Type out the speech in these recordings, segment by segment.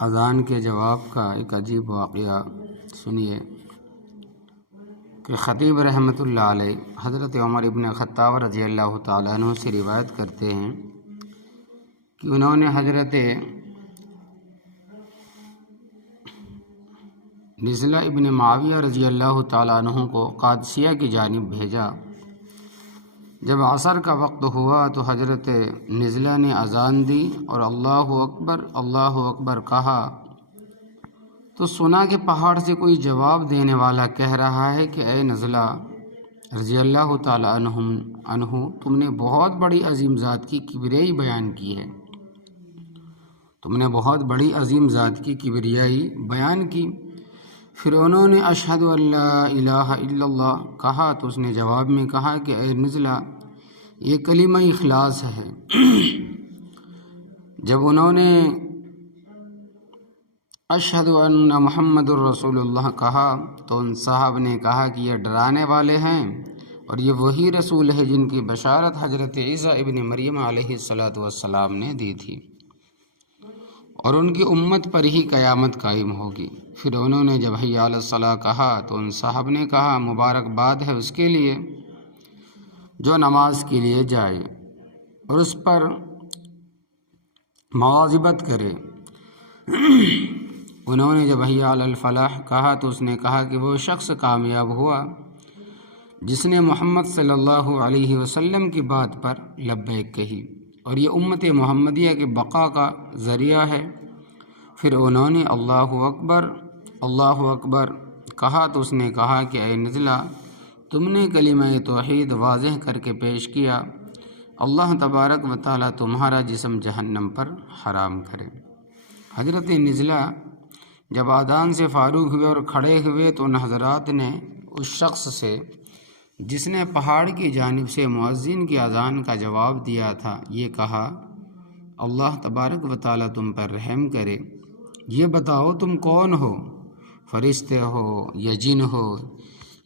اذان کے جواب کا ایک عجیب واقعہ سنیے کہ خطیب رحمۃ اللہ علیہ حضرت عمر ابن خطاب رضی اللہ تعالیٰ عنہ سے روایت کرتے ہیں کہ انہوں نے حضرت نزلہ ابن معاویہ رضی اللہ تعالیٰ عنہ کو قادسیہ کی جانب بھیجا۔ جب عصر کا وقت ہوا تو حضرت نزلہ نے اذان دی اور اللہ اکبر کہا تو سنا کہ پہاڑ سے کوئی جواب دینے والا کہہ رہا ہے کہ اے نزلہ رضی اللہ تعالیٰ عنہ تم نے بہت بڑی عظیم ذات کی کبریائی بیان کی ہے، تم نے بہت بڑی عظیم ذات کی کبریائی بیان کی۔ پھر انہوں نے اشہد ان لا الہ الا اللہ کہا تو اس نے جواب میں کہا کہ اے نزلہ یہ کلمہ اخلاص ہے۔ جب انہوں نے اشہد ان محمد الرسول اللہ کہا تو ان صاحب نے کہا کہ یہ ڈرانے والے ہیں اور یہ وہی رسول ہے جن کی بشارت حضرت عیسیٰ ابن مریم علیہ السلام نے دی تھی اور ان کی امت پر ہی قیامت قائم ہوگی۔ پھر انہوں نے جب حی علی الصلاۃ کہا تو ان صاحب نے کہا مبارکباد ہے اس کے لیے جو نماز کے لیے جائے اور اس پر مواظبت کرے۔ انہوں نے جب حی علی الفلاح کہا تو اس نے کہا کہ وہ شخص کامیاب ہوا جس نے محمد صلی اللہ علیہ وسلم کی بات پر لبیک کہی اور یہ امت محمدیہ کے بقا کا ذریعہ ہے۔ پھر انہوں نے اللہ اکبر کہا تو اس نے کہا کہ اے نزلہ تم نے کلمہ توحید واضح کر کے پیش کیا، اللہ تبارک و تعالیٰ تمہارا جسم جہنم پر حرام کرے۔ حضرت نزلہ جب اذان سے فارغ ہوئے اور کھڑے ہوئے تو ان حضرات نے اس شخص سے جس نے پہاڑ کی جانب سے مؤذن کی اذان کا جواب دیا تھا یہ کہا اللہ تبارک و تعالیٰ تم پر رحم کرے، یہ بتاؤ تم کون ہو، فرشتے ہو یا جن ہو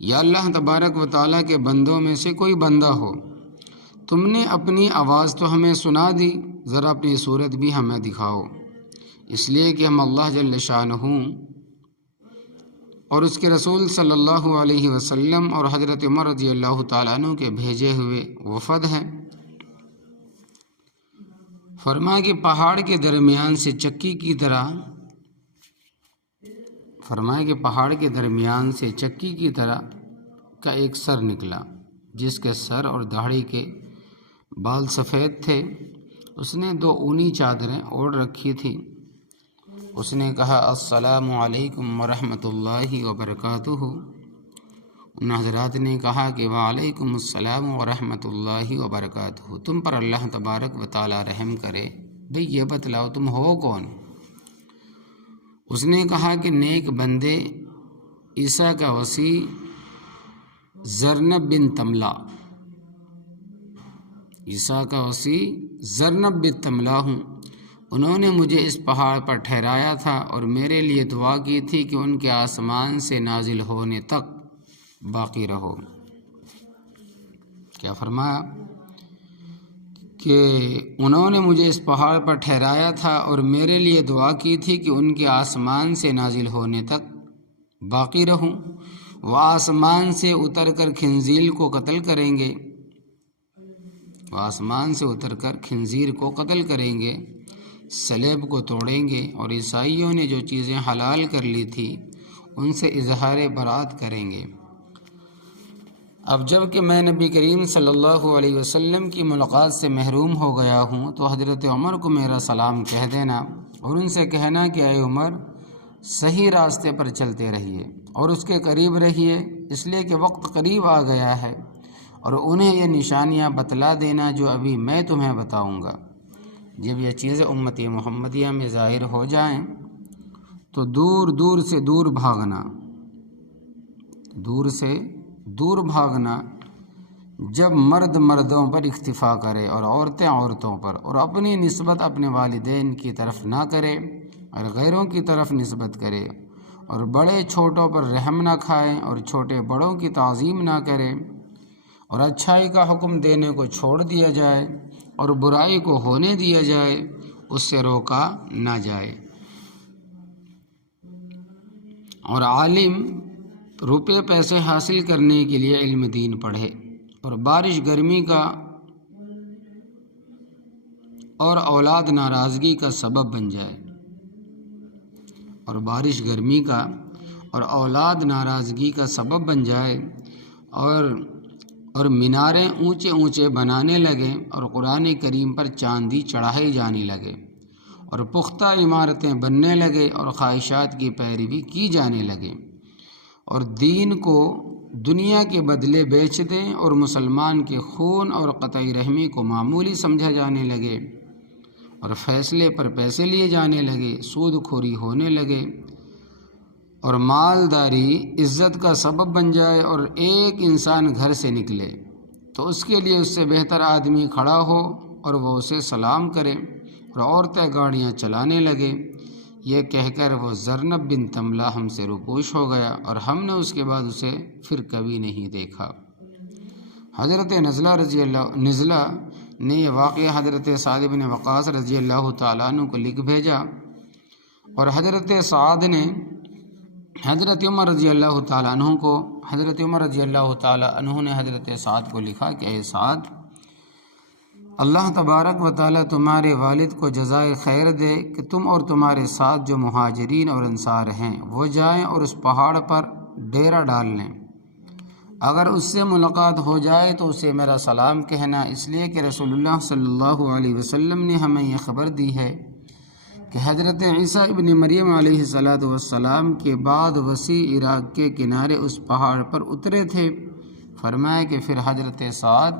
یا اللہ تبارک و تعالیٰ کے بندوں میں سے کوئی بندہ ہو؟ تم نے اپنی آواز تو ہمیں سنا دی، ذرا اپنی صورت بھی ہمیں دکھاؤ، اس لیے کہ ہم اللہ جل شانہ اور اس کے رسول صلی اللہ علیہ وسلم اور حضرت عمر رضی اللہ تعالیٰ عنہ کے بھیجے ہوئے وفد ہیں۔ فرمایا کہ پہاڑ کے درمیان سے چکی کی طرح کا ایک سر نکلا جس کے سر اور داڑھی کے بال سفید تھے، اس نے 2 اونی چادریں اوڑھ رکھی تھی۔ اس نے کہا السلام علیکم ورحمۃ اللہ وبرکاتہ۔ ان حضرات نے کہا کہ وعلیکم السلام ورحمۃ اللہ وبرکاتہ، تم پر اللہ تبارک و تعالی رحم کرے، بھئی یہ بتلاؤ تم ہو کون؟ اس نے کہا کہ نیک بندے عیسیٰ کا وصی زرنب بن تملا ہوں، انہوں نے مجھے اس پہاڑ پر ٹھہرایا تھا اور میرے لیے دعا کی تھی کہ ان کے آسمان سے نازل ہونے تک باقی رہو۔ کیا فرمایا کہ انہوں نے مجھے اس پہاڑ پر ٹھہرایا تھا اور میرے لیے دعا کی تھی کہ ان کے آسمان سے نازل ہونے تک باقی رہوں، وہ آسمان سے اتر کر خنزیر کو قتل کریں گے، صلیب کو توڑیں گے اور عیسائیوں نے جو چیزیں حلال کر لی تھی ان سے اظہار برات کریں گے۔ اب جب کہ میں نبی کریم صلی اللہ علیہ وسلم کی ملاقات سے محروم ہو گیا ہوں تو حضرت عمر کو میرا سلام کہہ دینا اور ان سے کہنا کہ اے عمر صحیح راستے پر چلتے رہیے اور اس کے قریب رہیے، اس لیے کہ وقت قریب آ گیا ہے، اور انہیں یہ نشانیاں بتلا دینا جو ابھی میں تمہیں بتاؤں گا۔ جب یہ چیزیں امت محمدیہ میں ظاہر ہو جائیں تو دور بھاگنا، جب مرد مردوں پر اکتفا کرے اور عورتیں عورتوں پر، اور اپنی نسبت اپنے والدین کی طرف نہ کرے اور غیروں کی طرف نسبت کرے، اور بڑے چھوٹوں پر رحم نہ کھائے اور چھوٹے بڑوں کی تعظیم نہ کرے، اور اچھائی کا حکم دینے کو چھوڑ دیا جائے اور برائی کو ہونے دیا جائے، اس سے روکا نہ جائے۔ اور عالم روپے پیسے حاصل کرنے کے لیے علم دین پڑھے اور بارش گرمی کا اور اولاد ناراضگی کا سبب بن جائے، اور بارش گرمی کا اور اولاد ناراضگی کا سبب بن جائے، اور میناریں اونچے اونچے بنانے لگے اور قرآن کریم پر چاندی چڑھائی جانے لگے اور پختہ عمارتیں بننے لگے اور خواہشات کی پیروی کی جانے لگے اور دین کو دنیا کے بدلے بیچ دیں اور مسلمان کے خون اور قطع رحمی کو معمولی سمجھا جانے لگے اور فیصلے پر پیسے لیے جانے لگے، سود خوری ہونے لگے اور مالداری عزت کا سبب بن جائے اور ایک انسان گھر سے نکلے تو اس کے لیے اس سے بہتر آدمی کھڑا ہو اور وہ اسے سلام کرے، اور عورتیں گاڑیاں چلانے لگے، یہ کہہ کر وہ زرنب بن تملہ ہم سے روپوش ہو گیا اور ہم نے اس کے بعد اسے پھر کبھی نہیں دیکھا۔ حضرت نزلہ نے یہ واقعہ حضرت سعد بن وقاص رضی اللہ تعالیٰ عنہ کو لکھ بھیجا، اور حضرت سعد نے حضرت عمر رضی اللہ تعالیٰ عنہ نے حضرت سعد کو لکھا کہ اے سعد، اللہ تبارک و تعالیٰ تمہارے والد کو جزائے خیر دے کہ تم اور تمہارے ساتھ جو مہاجرین اور انصار ہیں وہ جائیں اور اس پہاڑ پر ڈیرا ڈال لیں، اگر اس سے ملاقات ہو جائے تو اسے میرا سلام کہنا، اس لیے کہ رسول اللہ صلی اللہ علیہ وسلم نے ہمیں یہ خبر دی ہے کہ حضرت عیسیٰ ابن مریم علیہ السلام کے بعد وسیع عراق کے کنارے اس پہاڑ پر اترے تھے۔ فرمایا کہ پھر حضرت سعد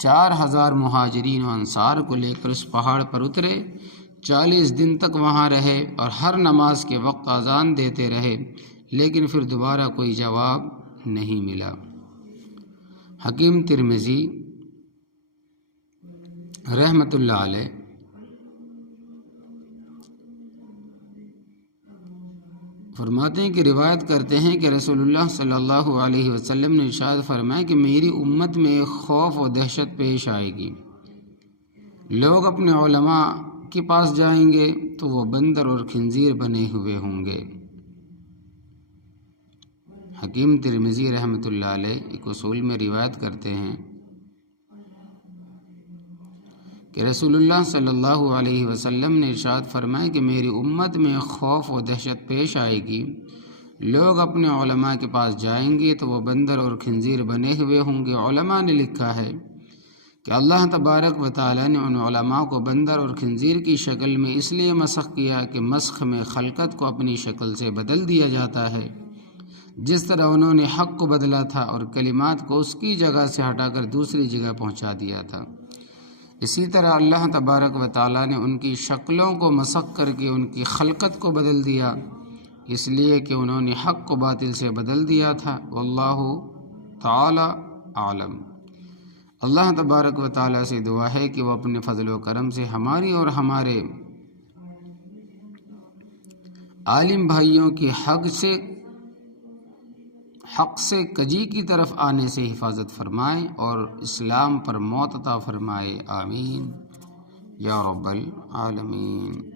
4000 مہاجرین و انصار کو لے کر اس پہاڑ پر اترے، 40 دن تک وہاں رہے اور ہر نماز کے وقت اذان دیتے رہے، لیکن پھر دوبارہ کوئی جواب نہیں ملا۔ حکیم ترمذی رحمۃ اللہ علیہ فرماتے ہیں کہ روایت کرتے ہیں کہ رسول اللہ صلی اللہ علیہ وسلم نے ارشاد فرمایا کہ میری امت میں ایک خوف و دہشت پیش آئے گی، لوگ اپنے علماء کے پاس جائیں گے تو وہ بندر اور خنزیر بنے ہوئے ہوں گے۔ حکیم ترمذی رحمۃ اللہ علیہ ایک اصول میں روایت کرتے ہیں کہ رسول اللہ صلی اللہ علیہ وسلم نے ارشاد فرمایا کہ میری امت میں خوف و دہشت پیش آئے گی، لوگ اپنے علماء کے پاس جائیں گے تو وہ بندر اور خنزیر بنے ہوئے ہوں گے۔ علماء نے لکھا ہے کہ اللہ تبارک و تعالیٰ نے ان علماء کو بندر اور خنزیر کی شکل میں اس لیے مسخ کیا کہ مسخ میں خلقت کو اپنی شکل سے بدل دیا جاتا ہے، جس طرح انہوں نے حق کو بدلا تھا اور کلمات کو اس کی جگہ سے ہٹا کر دوسری جگہ پہنچا دیا تھا، اسی طرح اللہ تبارک و تعالیٰ نے ان کی شکلوں کو مسخ کر کے ان کی خلقت کو بدل دیا، اس لیے کہ انہوں نے حق کو باطل سے بدل دیا تھا۔ واللہ تعالی عالم۔ اللہ تبارک و تعالیٰ سے دعا ہے کہ وہ اپنے فضل و کرم سے ہماری اور ہمارے عالم بھائیوں کی حق سے کجی کی طرف آنے سے حفاظت فرمائے اور اسلام پر موت عطا فرمائے، آمین یا رب العالمین۔